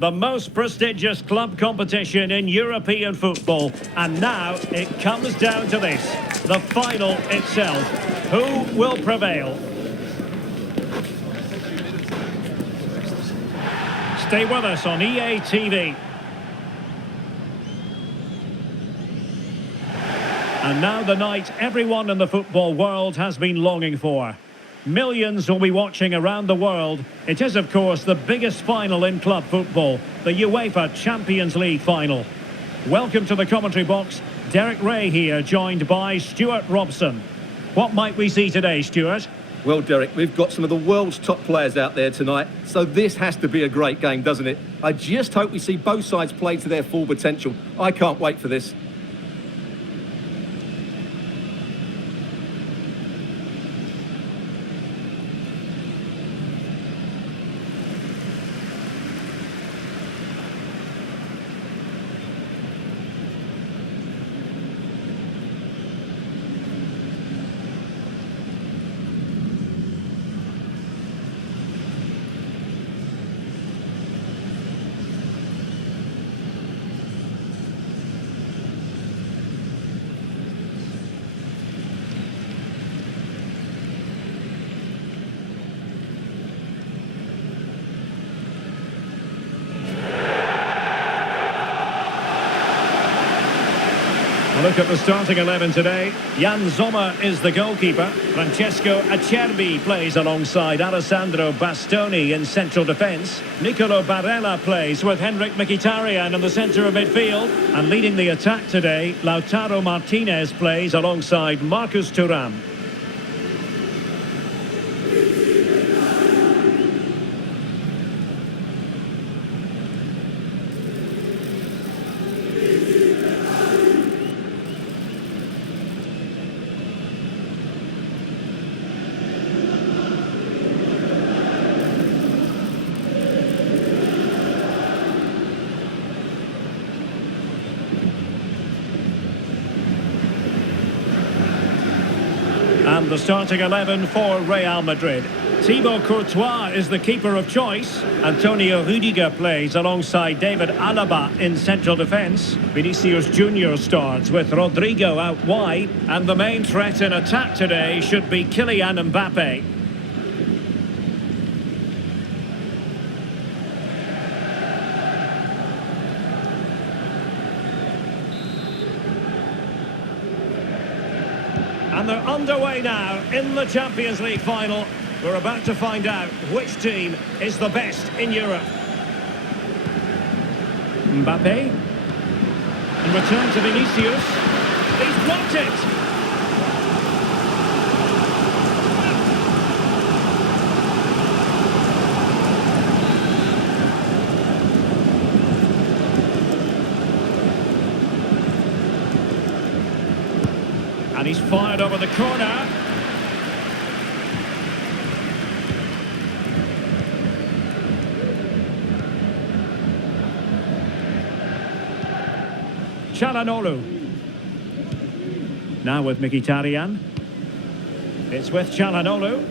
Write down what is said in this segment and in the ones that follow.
The most prestigious club competition in European football. And now it comes down to this. The final itself. Who will prevail? Stay with us on EA TV. And now the night everyone in the football world has been longing for. Millions will be watching around the world. It is, of course, the biggest final in club football, the UEFA Champions League final. Welcome to the commentary box. Derek Ray here, joined by Stuart Robson. What might we see today, Stuart? Well, Derek, we've got some of the world's top players out there tonight, so this has to be a great game, doesn't it? I just hope we see both sides play to their full potential. I can't wait for this. Look at the starting 11 today. Jan Sommer is the goalkeeper. Francesco Acerbi plays alongside Alessandro Bastoni in central defence. Nicolo Barella plays with Henrik Mkhitaryan in the centre of midfield. And leading the attack today, Lautaro Martinez plays alongside Marcus Thuram. And the starting 11 for Real Madrid. Thibaut Courtois is the keeper of choice. Antonio Rudiger plays alongside David Alaba in central defence. Vinicius Junior starts with Rodrigo out wide. And the main threat in attack today should be Kylian Mbappe. And they're underway now in the Champions League final. We're about to find out which team is the best in Europe. Mbappe. And return to Vinicius. He's blocked it. And he's fired over the corner. Çalhanoğlu. Now with Mkhitaryan. It's with Çalhanoğlu.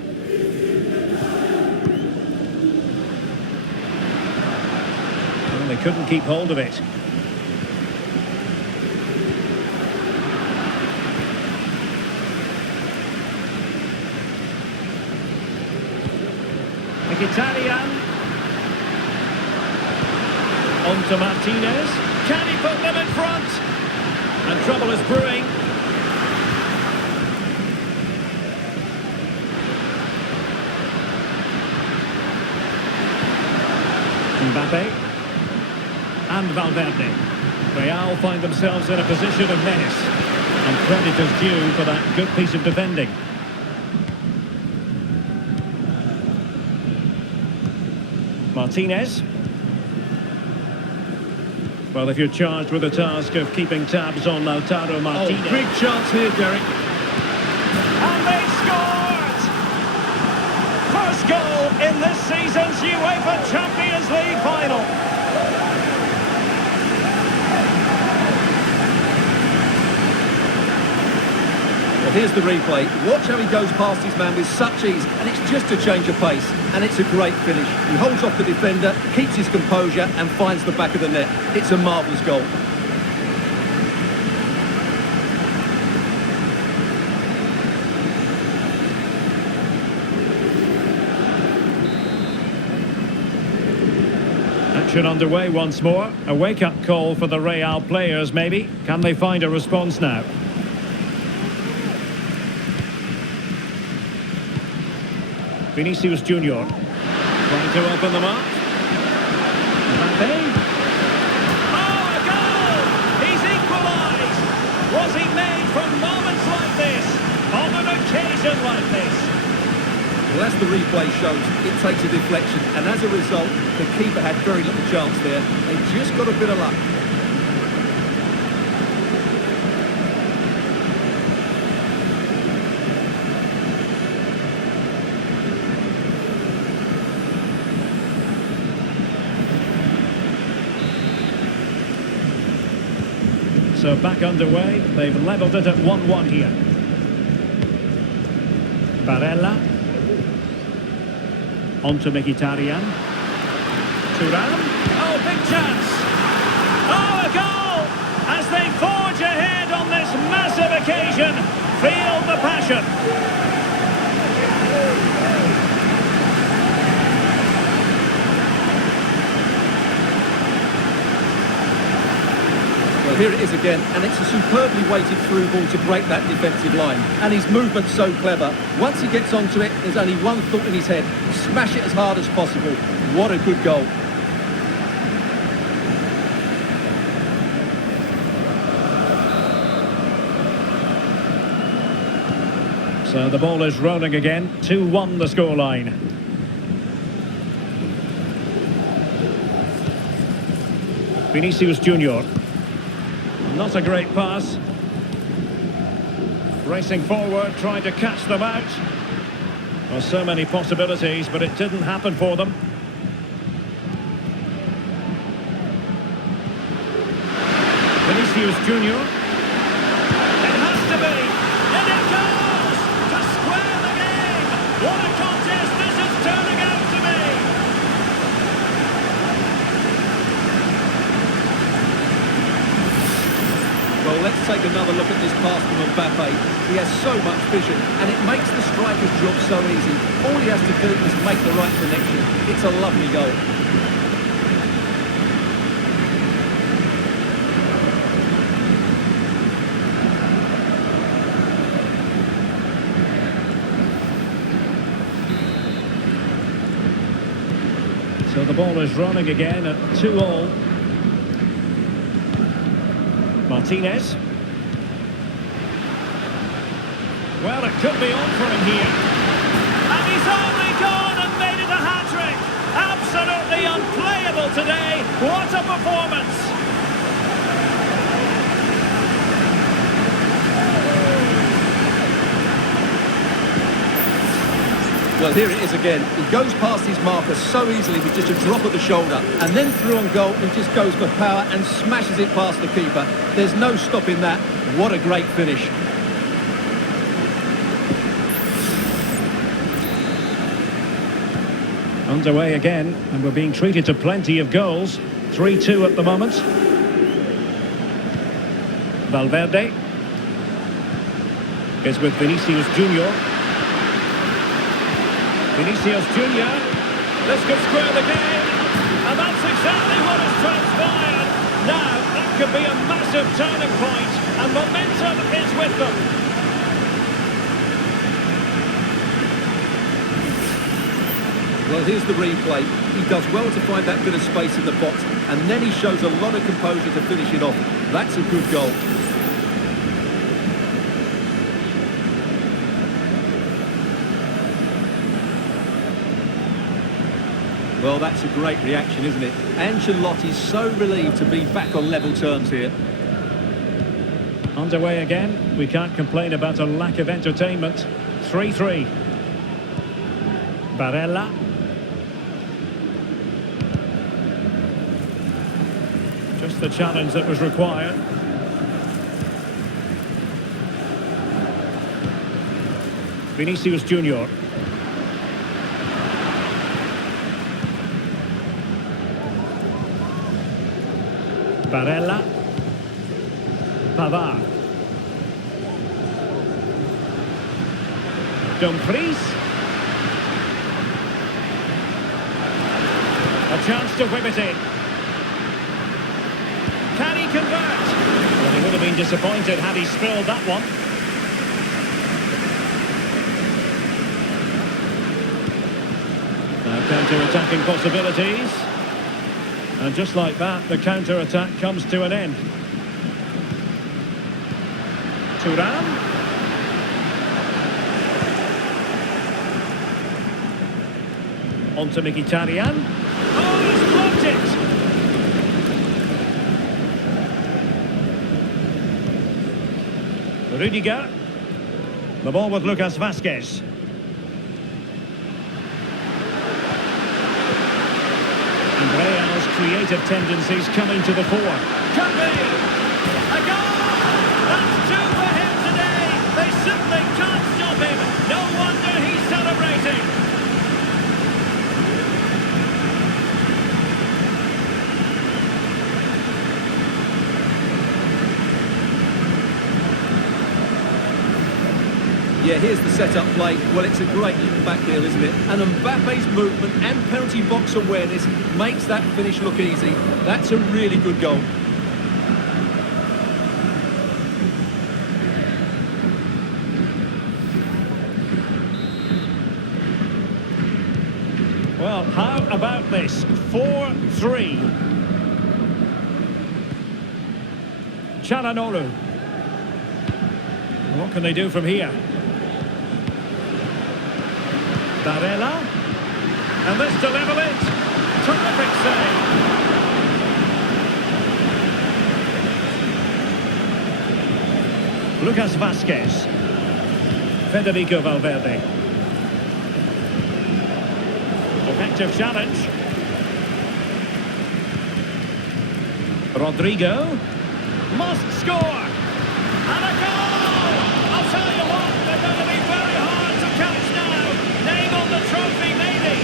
Well, they couldn't keep hold of it. Mkhitaryan. On to Martinez. Can he put them in front? And trouble is brewing. Mbappe. And Valverde. Real find themselves in a position of menace. And credit is due for that good piece of defending. Martinez. Well, if you're charged with the task of keeping tabs on Lautaro Martinez... Oh, big chance here, Derek. And they scored! First goal in this season's UEFA Champions League final. Well, here's the replay. Watch how he goes past his man with such ease, and it's just a change of pace, and it's a great finish. He holds off the defender, keeps his composure, and finds the back of the net. It's a marvellous goal. Action underway once more. A wake-up call for the Real players, maybe. Can they find a response now? Vinicius Junior trying to open them up. Mbappe. Oh, a goal! He's equalised! Was he made from moments like this? On an occasion like this? Well, as the replay shows, it takes a deflection, and as a result, the keeper had very little chance there. They just got a bit of luck. So back underway, they've levelled it at 1-1 here. Barella. On to Mkhitaryan. Thuram. Oh, big chance! Oh, a goal! As they forge ahead on this massive occasion. Feel the passion. Well, here it is again, and it's a superbly weighted through ball to break that defensive line. And his movement's so clever. Once he gets onto it, there's only one thought in his head. Smash it as hard as possible. What a good goal. So the ball is rolling again. 2-1 the scoreline. Vinicius Junior. Not a great pass. Racing forward, trying to catch them out. Well, so many possibilities, but it didn't happen for them. Vinicius Junior. It has to be. And it goes! To square the game! What a contest this is turning out to be! Well, let's take another look at this pass from Mbappe. He has so much vision, and it makes the striker's job so easy. All he has to do is make the right connection. It's a lovely goal. So the ball is running again at 2-2. Martinez. Well, it could be on for him here. And he's only gone and made it a hat-trick. Absolutely unplayable today. What a performance. Well, here it is again. He goes past his marker so easily with just a drop of the shoulder, and then through on goal, he just goes for power and smashes it past the keeper. There's no stopping that. What a great finish. Underway again, and we're being treated to plenty of goals. 3-2 at the moment. Valverde is with Vinicius Junior. Vinicius Junior, this could square the game, and that's exactly what has transpired. Now, that could be a massive turning point, and momentum is with them. Well, here's the replay. He does well to find that bit of space in the box, and then he shows a lot of composure to finish it off. That's a good goal. Well, that's a great reaction, isn't it? Ancelotti's so relieved to be back on level terms here. Underway again. We can't complain about a lack of entertainment. 3-3. Barella. Just the challenge that was required. Vinicius Junior. Barella. Pavard. Dumfries. A chance to whip it in. Can he convert? Well, he would have been disappointed had he spilled that one. Now counter-attacking possibilities. And just like that, the counter-attack comes to an end. Thuram. On to Mkhitaryan. Oh, he's blocked it! Rudiger. The ball with Lucas Vazquez. And Real's creative tendencies coming to the fore. Can be! A goal! That's two for him today! They simply can't stop him! No wonder he's celebrating! Yeah, here's the setup play. Well, it's a great little back heel, isn't it? And Mbappe's movement and penalty box awareness makes that finish look easy. That's a really good goal. Well, how about this? 4-3. Çalhanoğlu. What can they do from here? Barella. And this to level it. Terrific save. Lucas Vazquez. Federico Valverde. Effective challenge. Rodrigo. Must score. And a goal! I'll tell you what, they're going to be very hard to catch now. Name on the trophy, maybe.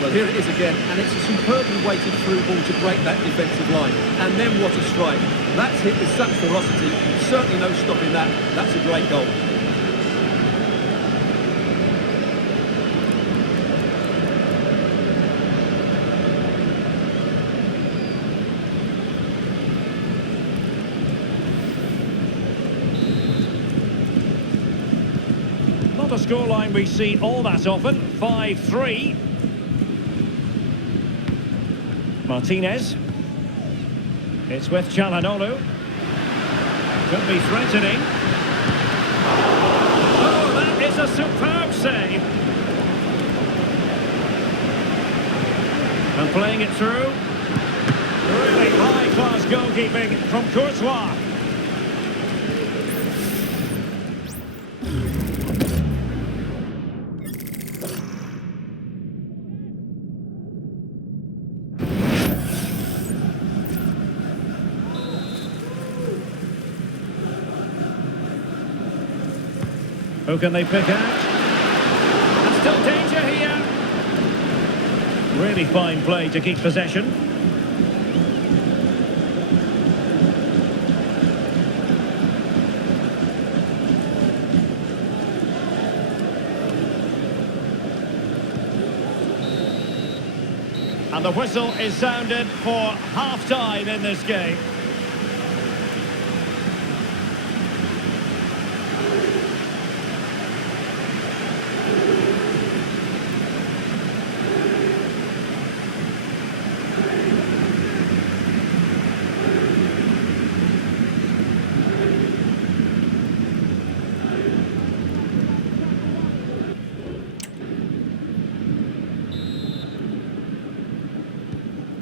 Well, here it is again, and it's a superbly weighted through ball to break that defensive line. And then what a strike. That's hit with such ferocity. Certainly no stopping that. That's a great goal. Not a scoreline we see all that often. 5-3. Martinez. It's with Çalhanoğlu. Could be threatening. Oh, that is a superb save. And playing it through. Really high-class goalkeeping from Courtois. Who can they pick out? And still danger here. Really fine play to keep possession. And the whistle is sounded for half-time in this game.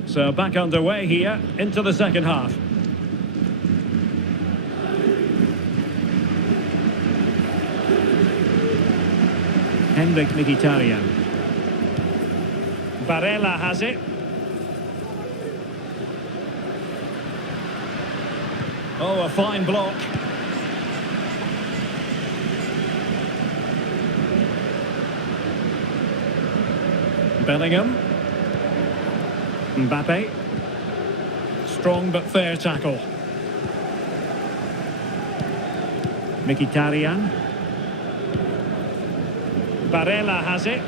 So back underway here into the second half. Henrik Mkhitaryan. Barella has it. Oh, a fine block. Bellingham. Mbappe. Strong but fair tackle. Mkhitaryan. Barella has it.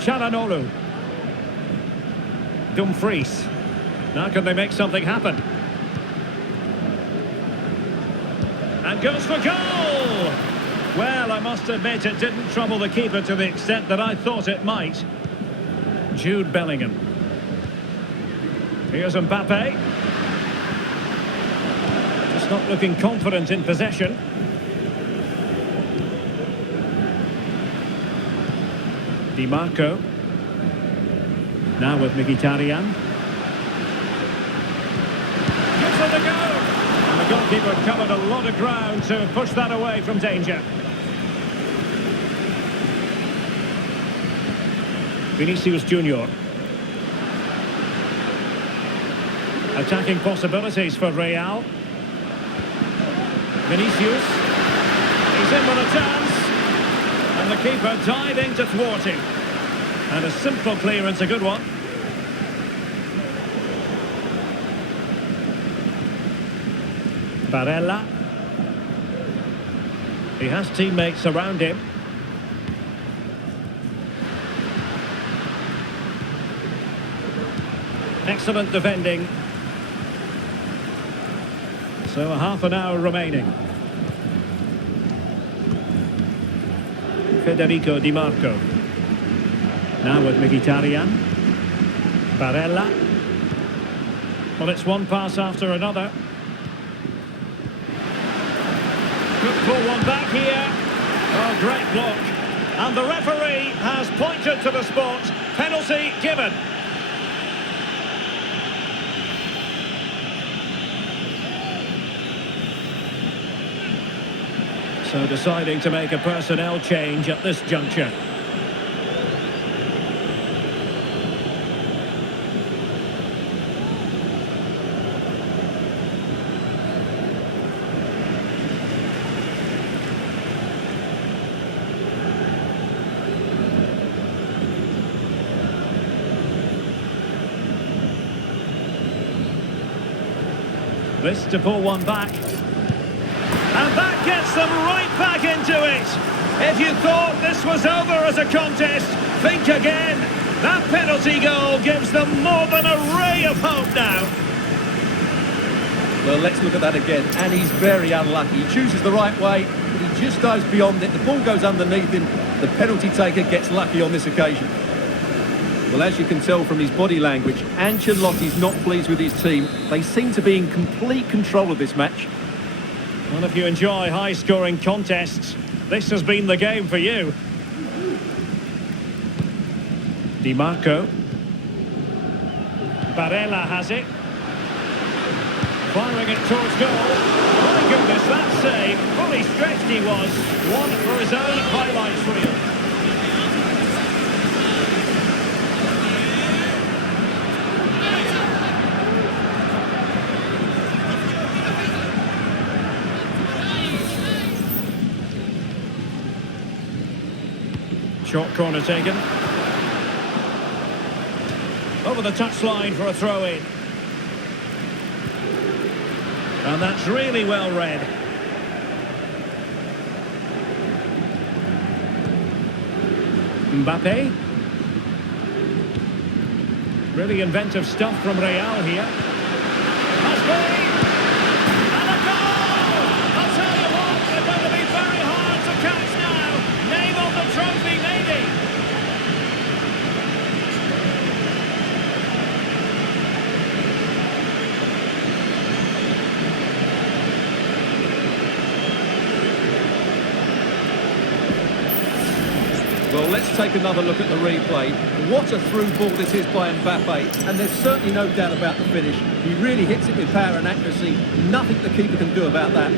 Çalhanoğlu. Dumfries. Now can they make something happen? And goes for goal! Well, I must admit it didn't trouble the keeper to the extent that I thought it might. Jude Bellingham. Here's Mbappe. Just not looking confident in possession. Di Marco. Now with Mkhitaryan. Gives it a go! And the goalkeeper covered a lot of ground to push that away from danger. Vinicius Junior. Attacking possibilities for Real. Vinicius. He's in with a chance. And the keeper diving to thwart him. And a simple clearance, a good one. Barella. He has teammates around him. Excellent defending. So a half an hour remaining. Federico Di Marco. Now with Mkhitaryan. Barella. Well, it's one pass after another. Good pull one back here. Oh, great block. And the referee has pointed to the spot. Penalty given. So deciding to make a personnel change at this juncture. This to pull one back. And that gets them right back into it. If you thought this was over as a contest, think again. That penalty goal gives them more than a ray of hope now. Well, let's look at that again. And he's very unlucky. He chooses the right way, but he just goes beyond it. The ball goes underneath him. The penalty taker gets lucky on this occasion. Well, as you can tell from his body language, Ancelotti's not pleased with his team. They seem to be in complete control of this match. Well, if you enjoy high-scoring contests, this has been the game for you. Di Marco. Barella has it. Firing it towards goal. My goodness, that save. Fully stretched he was. One for his own highlights reel. Short corner taken. Over the touchline for a throw-in. And that's really well read. Mbappe. Really inventive stuff from Real here. Must be! And a goal! I'll tell you what, they're going to be very hard to catch now. Name on the trophy, maybe. Well, let's take another look at the replay. What a through ball this is by Mbappe, and there's certainly no doubt about the finish. He really hits it with power and accuracy. Nothing the keeper can do about that.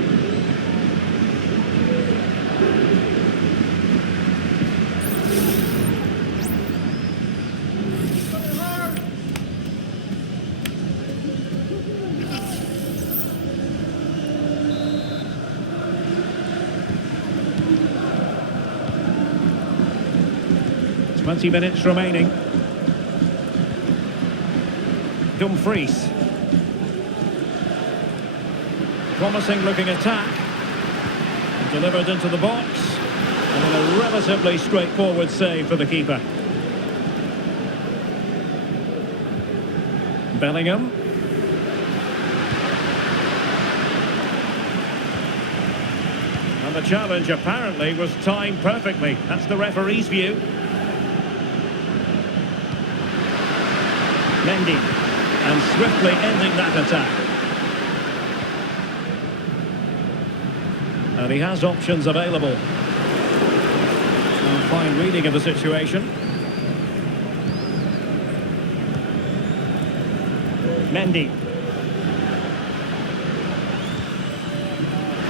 20 minutes remaining. Dumfries. Promising looking attack. Delivered into the box. And then a relatively straightforward save for the keeper. Bellingham. And the challenge apparently was timed perfectly. That's the referee's view. Mendy. And swiftly ending that attack. And he has options available. And fine reading of the situation. Mendy.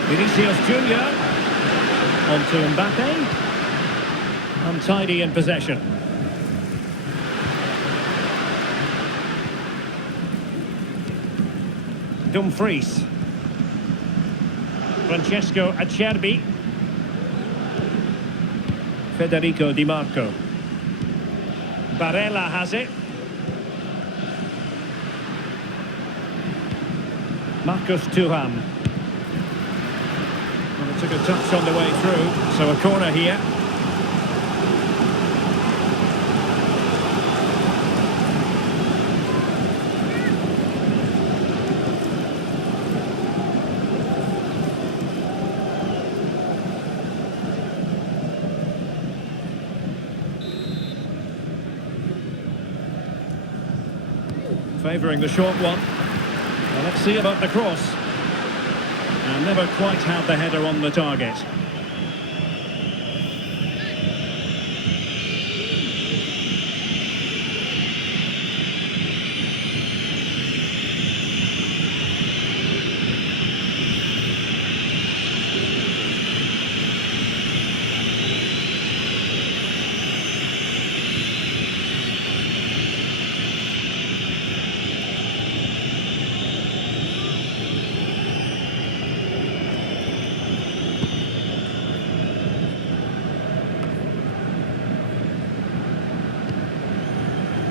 Vinicius Junior. On to Mbappe. Untidy in possession. Dumfries. Francesco Acerbi. Federico Di Marco. Barella has it. Marcus Thuram. Well, it took a touch on the way through, so a corner here. Favouring the short one. Well, let's see about the cross. And never quite had the header on the target.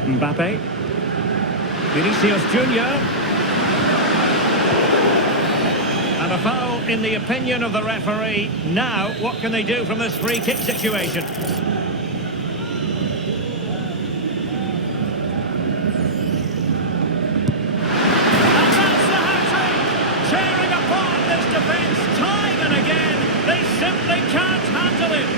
Mbappe. Vinicius Junior. And a foul in the opinion of the referee. Now, what can they do from this free kick situation? And that's the hat-trick! Tearing apart this defence time and again. They simply can't handle it.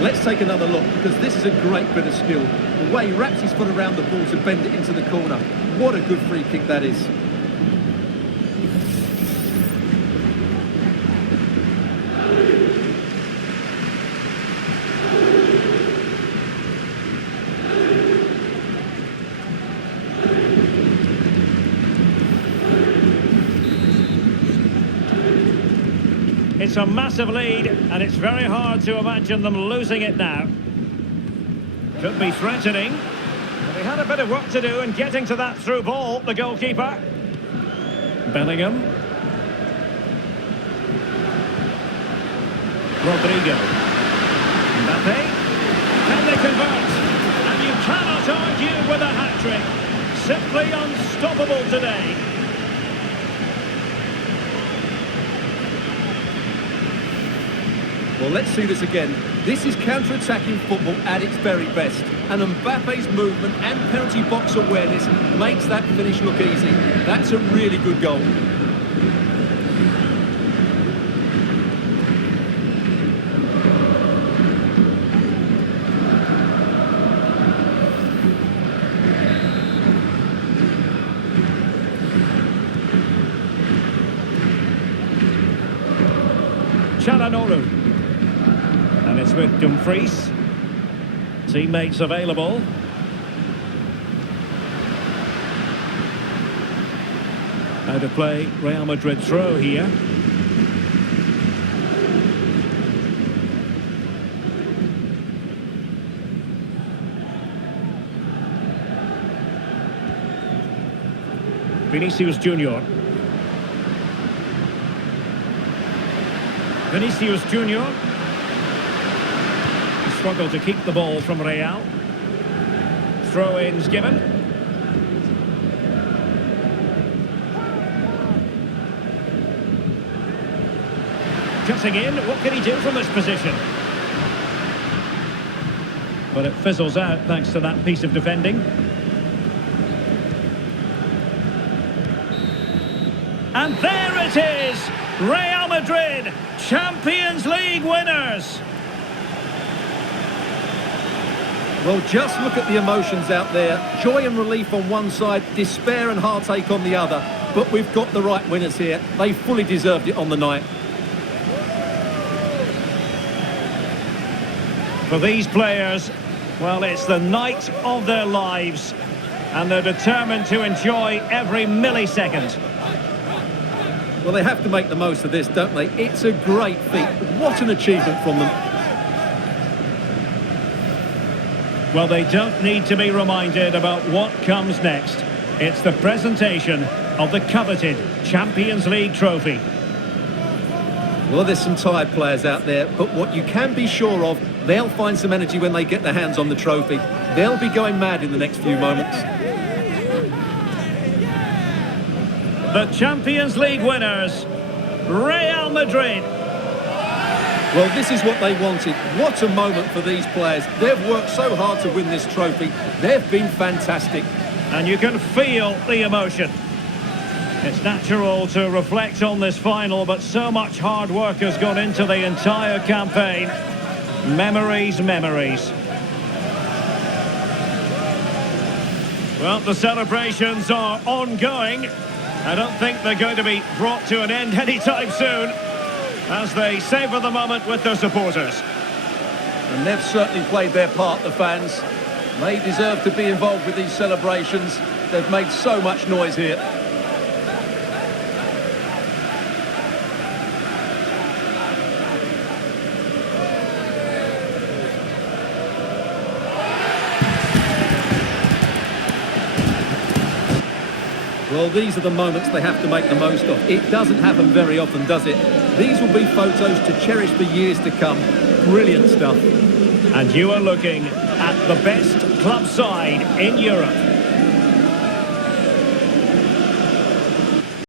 Let's take another look, because this is a great bit of skill. The way he wraps his foot around the ball to bend it into the corner. What a good free kick that is. It's a massive lead, and it's very hard to imagine them losing it now. Could be threatening. But he had a bit of work to do in getting to that through ball, the goalkeeper. Bellingham. Rodrigo. Mbappe. Can they convert? And you cannot argue with a hat-trick. Simply unstoppable today. Well, let's see this again. This is counter-attacking football at its very best. And Mbappe's movement and penalty box awareness makes that finish look easy. That's a really good goal. Çalhanoğlu. And it's with Dumfries. Teammates available. Out of play, Real Madrid throw here. Vinicius Junior. Vinicius Junior. Struggled to keep the ball from Real. Throw-ins given. Cutting in, what can he do from this position? But it fizzles out thanks to that piece of defending. And there it is! Real Madrid, Champions League winners! Well, just look at the emotions out there. Joy and relief on one side, despair and heartache on the other. But we've got the right winners here. They fully deserved it on the night. For these players, well, it's the night of their lives, and they're determined to enjoy every millisecond. Well, they have to make the most of this, don't they? It's a great feat. What an achievement from them. Well, they don't need to be reminded about what comes next. It's the presentation of the coveted Champions League trophy. Well, there's some tired players out there, but what you can be sure of, they'll find some energy when they get their hands on the trophy. They'll be going mad in the next few moments. The Champions League winners, Real Madrid. Well, this is what they wanted. What a moment for these players. They've worked so hard to win this trophy. They've been fantastic. And you can feel the emotion. It's natural to reflect on this final, but so much hard work has gone into the entire campaign. Memories, memories. Well, the celebrations are ongoing. I don't think they're going to be brought to an end anytime soon, as they savour the moment with their supporters. And they've certainly played their part, the fans. They deserve to be involved with these celebrations. They've made so much noise here. Well, these are the moments they have to make the most of. It doesn't happen very often, does it? These will be photos to cherish for years to come. Brilliant stuff. And you are looking at the best club side in Europe.